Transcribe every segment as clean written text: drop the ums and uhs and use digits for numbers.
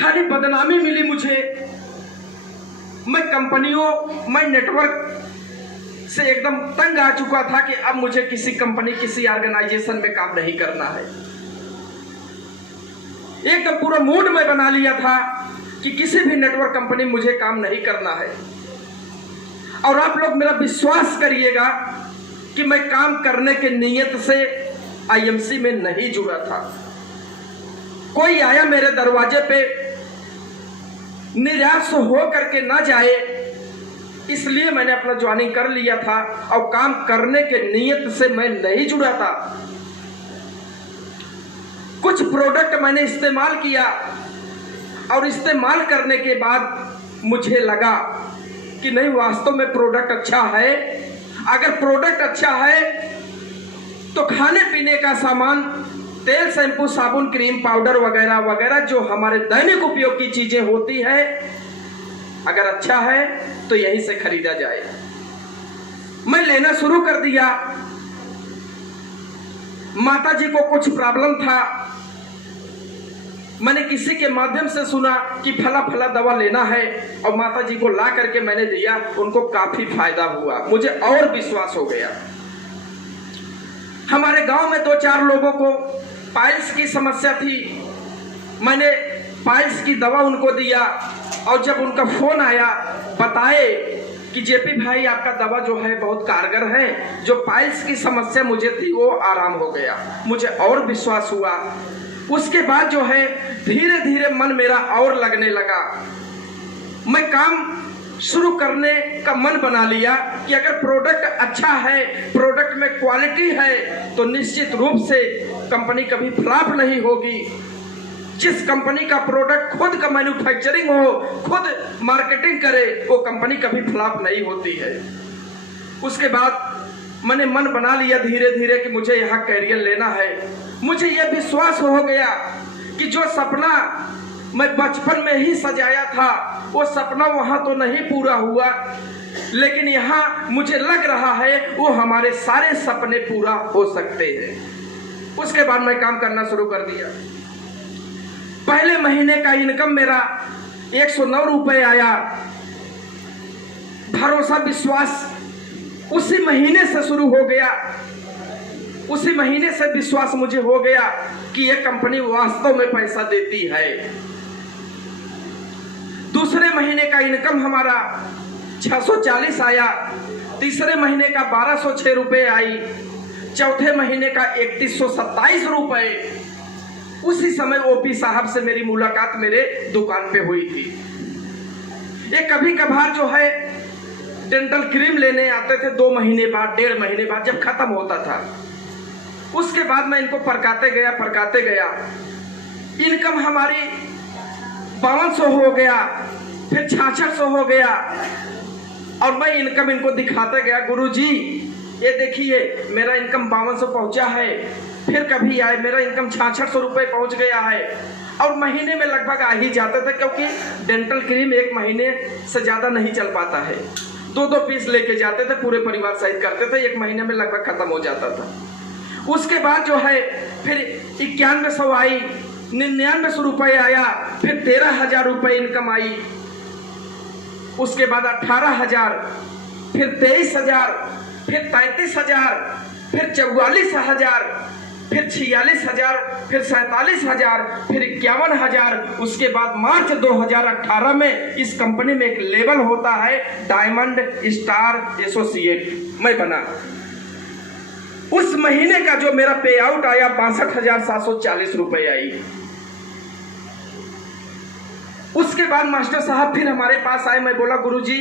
खाली बदनामी मिली मुझे। मैं कंपनियों, मैं नेटवर्क से एकदम तंग आ चुका था कि अब मुझे किसी कंपनी, किसी ऑर्गेनाइजेशन में काम नहीं करना है। एकदम पूरा मूड में बना लिया था कि किसी भी नेटवर्क कंपनी में मुझे काम नहीं करना है। और आप लोग मेरा विश्वास करिएगा कि मैं काम करने के नियत से आईएमसी में नहीं जुड़ा था। कोई आया मेरे दरवाजे पे, निराश हो करके ना जाए, इसलिए मैंने अपना ज्वाइनिंग कर लिया था और काम करने के नियत से मैं नहीं जुड़ा था। कुछ प्रोडक्ट मैंने इस्तेमाल किया और इस्तेमाल करने के बाद मुझे लगा कि नहीं, वास्तव में प्रोडक्ट अच्छा है। अगर प्रोडक्ट अच्छा है तो खाने पीने का सामान, तेल, शैम्पू, साबुन, क्रीम, पाउडर वगैरह वगैरह जो हमारे दैनिक उपयोग की चीजें होती है, अगर अच्छा है तो यहीं से खरीदा जाए। मैं लेना शुरू कर दिया। माता जी को कुछ प्रॉब्लम था, मैंने किसी के माध्यम से सुना कि फला फला दवा लेना है और माता जी को ला करके मैंने दिया। उनको काफी फायदा हुआ, मुझे और विश्वास हो गया। हमारे गांव में 2-4 लोगों को पाइल्स की समस्या थी, मैंने पाइल्स की दवा उनको दिया। और जब उनका फोन आया, बताए कि जेपी भाई आपका दवा जो है बहुत कारगर है, जो पाइल्स की समस्या मुझे थी वो आराम हो गया, मुझे और विश्वास हुआ। उसके बाद जो है धीरे धीरे मन मेरा और लगने लगा। मैं काम शुरू करने का मन बना लिया कि अगर प्रोडक्ट अच्छा है, प्रोडक्ट में क्वालिटी है, तो निश्चित रूप से कंपनी कभी फ्लॉप नहीं होगी। जिस कंपनी का प्रोडक्ट खुद का मैन्युफैक्चरिंग हो, खुद मार्केटिंग करे, वो कंपनी कभी फ्लॉप नहीं होती है। उसके बाद मैंने मन बना लिया धीरे धीरे कि मुझे यहाँ कैरियर लेना है। मुझे यह विश्वास हो गया कि जो सपना मैं बचपन में ही सजाया था, वो सपना वहां तो नहीं पूरा हुआ, लेकिन यहाँ मुझे लग रहा है वो हमारे सारे सपने पूरा हो सकते हैं। उसके बाद मैं काम करना शुरू कर दिया। पहले महीने का इनकम मेरा 109 रुपए आया। भरोसा, विश्वास उसी महीने से शुरू हो गया। उसी महीने से विश्वास मुझे हो गया कि यह कंपनी वास्तव में पैसा देती है। दूसरे महीने का इनकम हमारा 640 आया। तीसरे महीने का 1206 रुपए आई। चौथे महीने का 3127 रुपए। उसी समय ओपी साहब से मेरी मुलाकात मेरे दुकान पे हुई थी। ये कभी कभार जो है डेंटल क्रीम लेने आते थे 2 महीने बाद, 1.5 महीने बाद, जब खत्म होता था। उसके बाद मैं इनको परकाते गया। इनकम हमारी 5200 हो गया, फिर 6600 हो गया। और मैं इनकम इनको दिखाते गया, गुरुजी ये देखिए मेरा इनकम 5200 पहुंचा है। फिर कभी आए, मेरा इनकम 6600 रुपए पहुंच गया है। और महीने में लगभग आ ही जाते थे, क्योंकि डेंटल क्रीम 1 महीने से ज्यादा नहीं चल पाता है। 2-2 पीस लेके जाते थे, पूरे परिवार सहित करते थे, 1 महीने में लगभग खत्म हो जाता था। उसके बाद जो है फिर 9100 आई, 9900 रुपए आया, फिर 13000 रुपए इनकम आई। उसके बाद 18000, फिर 23000, फिर 33000, फिर 44000, फिर 46000, फिर 47000, फिर 51000। उसके बाद मार्च 2018 में इस कंपनी में एक लेवल होता है डायमंड स्टार एसोसिएट, मैं बना। उस महीने का जो मेरा पे आउट आया 62,740 रुपए आई। उसके बाद मास्टर साहब फिर हमारे पास आए। मैं बोला गुरुजी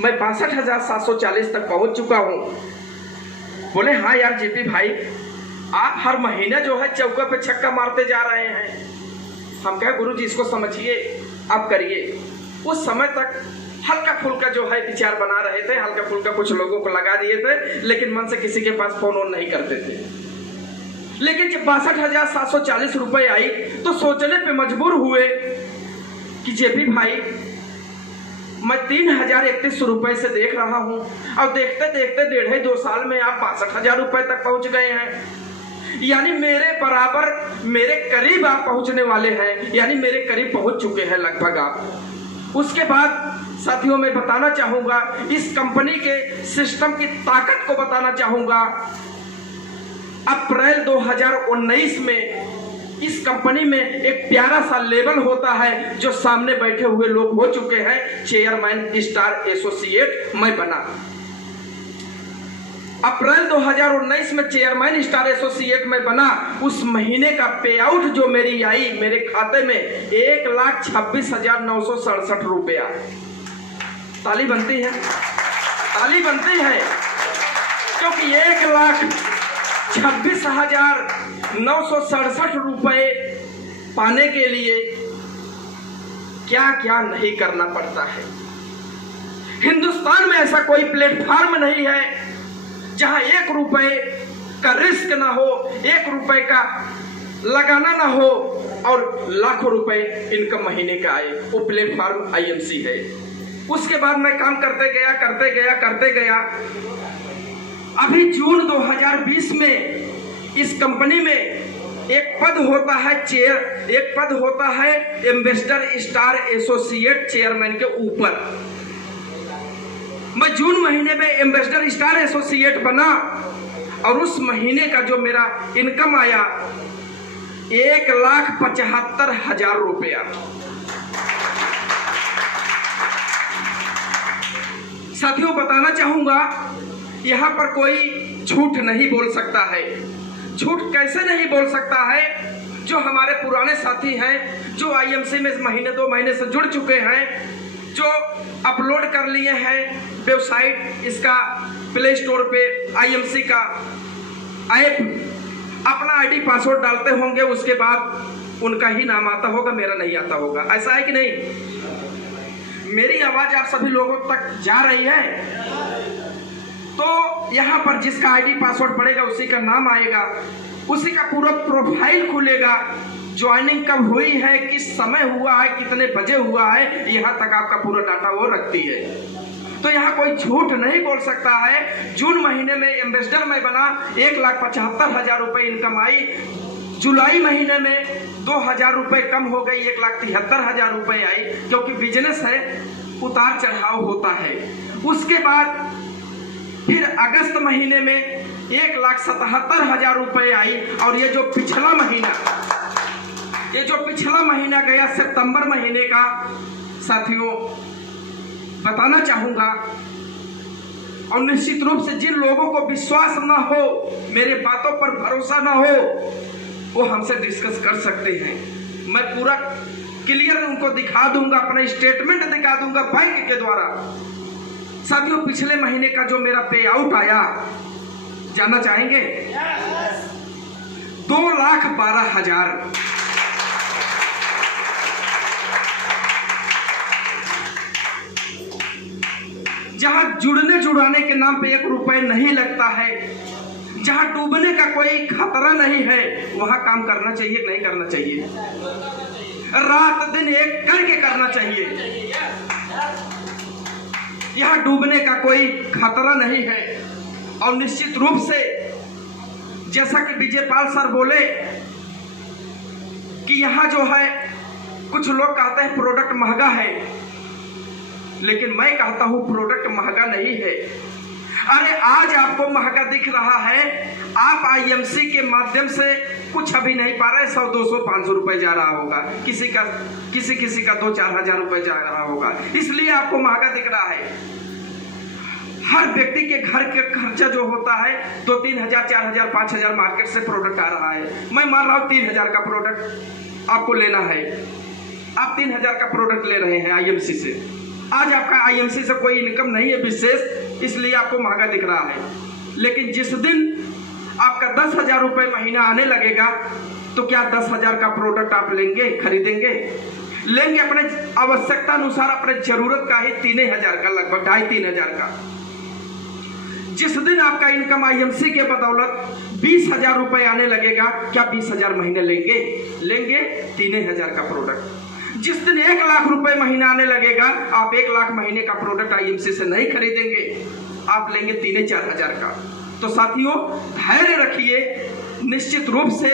मैं 62,740 तक पहुंच चुका हूं। बोले हाँ यार जेपी भाई, आप हर महीने जो है चौके पे छक्का मारते जा रहे हैं। हम कहे गुरुजी इसको समझिए, आप करिए। उस समय तक हल्का फुल्का जो है विचार बना रहे थे, हल्का फुल्का कुछ लोगों को लगा दिए थे, लेकिन मन से किसी के पास फोन ऑन नहीं करते थे। लेकिन जब 62,740 रुपए आई तो सोचने पे मजबूर हुए कि जेपी भाई मैं 3,031 रुपए से देख रहा हूं और देखते देखते 1.5-2 साल में आप 62,000 रुपए तक पहुंच गए हैं। यानी मेरे बराबर, मेरे करीब आप पहुंचने वाले हैं, यानी मेरे करीब पहुंच चुके हैं लगभग आप। उसके बाद साथियों मैं बताना चाहूंगा, इस कंपनी के सिस्टम की ताकत को बताना चाहूंगा। अप्रैल 2019 में इस कंपनी में एक प्यारा सा लेवल होता है जो सामने बैठे हुए लोग हो चुके हैं। चेयरमैन स्टार एसोसिएट मैं बना। अप्रैल 2019 में चेयरमैन स्टार एसोसिएट में बना। उस महीने का पे आउट जो मेरी आई मेरे खाते में 1,26,967 रुपया। ताली बनती है, ताली बनती है, क्योंकि 1,26,967 रुपए पाने के लिए क्या क्या नहीं करना पड़ता है। हिंदुस्तान में ऐसा कोई प्लेटफॉर्म नहीं है जहां 1 रुपए का रिस्क ना हो, 1 रुपए का लगाना ना हो और लाखों रुपए इनकम महीने का आए। वो प्लेटफॉर्म आईएमसी है। उसके बाद मैं काम करते गया। अभी जून 2020 में इस कंपनी में एक पद होता है एक पद होता है एम्बेसडर स्टार एसोसिएट चेयरमैन के ऊपर। मैं जून महीने में एम्बेसडर स्टार एसोसिएट बना और उस महीने का जो मेरा इनकम आया 1,75,000 रुपया। साथियों बताना चाहूंगा, यहां पर कोई झूठ नहीं बोल सकता है। झूठ कैसे नहीं बोल सकता है? जो हमारे पुराने साथी हैं, जो आईएमसी में महीने 2 महीने से जुड़ चुके हैं, जो अपलोड कर लिए हैं वेबसाइट, इसका प्ले स्टोर पे आईएमसी का ऐप, अपना आईडी पासवर्ड डालते होंगे, उसके बाद उनका ही नाम आता होगा, मेरा नहीं आता होगा। ऐसा है कि नहीं? मेरी आवाज आप सभी लोगों तक जा रही है? तो यहां पर जिसका आईडी पासवर्ड पड़ेगा उसी का नाम आएगा, उसी का पूरा प्रोफाइल खुलेगा। ज्वाइनिंग कब हुई है, किस समय हुआ है, कितने बजे हुआ है, यहां तक आपका पूरा डाटा वो रखती है। तो यहाँ कोई झूठ नहीं बोल सकता है। जून महीने में एम्बेसडर में बना, 1,75,000 रुपए इनकम आई। जुलाई महीने में 2,000 रुपए कम हो गई, 1,73,000 रुपए आई, क्योंकि बिजनेस है, उतार चढ़ाव होता है। उसके बाद फिर अगस्त महीने में 1,77,000 रुपए आई। और ये जो पिछला महीना गया सितंबर महीने का, साथियों बताना चाहूंगा, और निश्चित रूप से जिन लोगों को विश्वास ना हो, मेरे बातों पर भरोसा ना हो, वो हमसे डिस्कस कर सकते हैं। मैं पूरा क्लियर उनको दिखा दूंगा, अपना स्टेटमेंट दिखा दूंगा बैंक के द्वारा। साथियों पिछले महीने का जो मेरा पे आउट आया, जानना चाहेंगे? 2,12,000। जहां जुड़ाने के नाम पे 1 रुपए नहीं लगता है, जहां डूबने का कोई खतरा नहीं है, वहां काम करना चाहिए, नहीं करना चाहिए? रात दिन एक करके करना चाहिए। यहां डूबने का कोई खतरा नहीं है। और निश्चित रूप से जैसा कि विजयपाल सर बोले कि यहां जो है, कुछ लोग कहते हैं प्रोडक्ट महंगा है, लेकिन मैं कहता हूं प्रोडक्ट महंगा नहीं है। अरे आज आपको महंगा दिख रहा है, आप आईएमसी के माध्यम से कुछ अभी नहीं पा रहे, 100, 200, 500 रुपए जा रहा होगा, किसी का 2-4 हजार रुपए जा रहा होगा, इसलिए आपको महंगा दिख रहा है। हर व्यक्ति के घर के खर्चा जो होता है 2-3 हजार, 4 हजार, 5 हजार मार्केट से प्रोडक्ट आ रहा है। मैं मान रहा हूं 3 हजार का प्रोडक्ट आपको लेना है, आप 3 हजार का प्रोडक्ट ले रहे हैं आईएमसी से। आज आपका आईएमसी से कोई इनकम नहीं है विशेष, इसलिए आपको महंगा दिख रहा है। लेकिन जिस दिन आपका 10,000 रुपए महीना आने लगेगा, तो क्या 10,000 का प्रोडक्ट आप लेंगे, खरीदेंगे? लेंगे अपने आवश्यकता अनुसार, अपने जरूरत का ही 3,000 का, लगभग 2,500-3,000 का। जिस दिन आपका इनकम आईएमसी के बदौलत 20,000 रुपए आने लगेगा, क्या 20,000 महीने लेंगे 3,000 का प्रोडक्ट। जिस दिन 1,00,000 रुपए महीना आने लगेगा, आप 1,00,000 महीने का प्रोडक्ट आईएमसी से नहीं खरीदेंगे, आप लेंगे 3-4 हजार का। तो साथियों धैर्य रखिए, निश्चित रूप से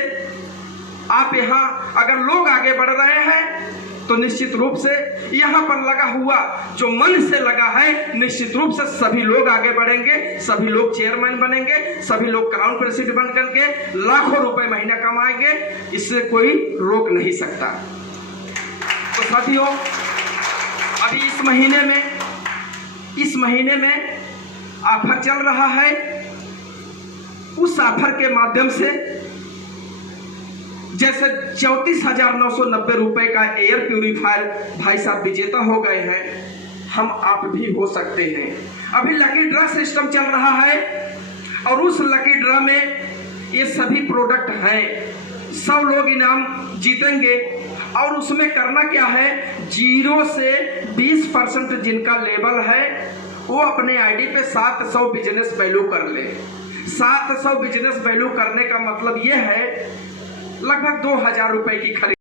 आप यहाँ अगर लोग आगे बढ़ रहे हैं तो निश्चित रूप से यहाँ पर लगा हुआ जो मन से लगा है, निश्चित रूप से सभी लोग आगे बढ़ेंगे, सभी लोग चेयरमैन बनेंगे, सभी लोग क्राउन प्रेसिडेंट बन करके लाखों रुपए महीना कमाएंगे। इससे कोई रोक नहीं सकता। तो साथियों, अभी इस महीने में ऑफर चल रहा है। उस ऑफर के माध्यम से जैसे 34,990 रुपए का एयर प्यूरिफायर भाई साहब विजेता हो गए हैं, हम आप भी हो सकते हैं। अभी लकी ड्रा सिस्टम चल रहा है और उस लकी ड्रा में ये सभी प्रोडक्ट हैं। 100 लोग इनाम जीतेंगे और उसमें करना क्या है, 0 से 20% जिनका लेवल है वो अपने आईडी पे 700 बिजनेस वैल्यू कर ले। 700 बिजनेस वैल्यू करने का मतलब ये है लगभग 2,000 रुपए की खरीद।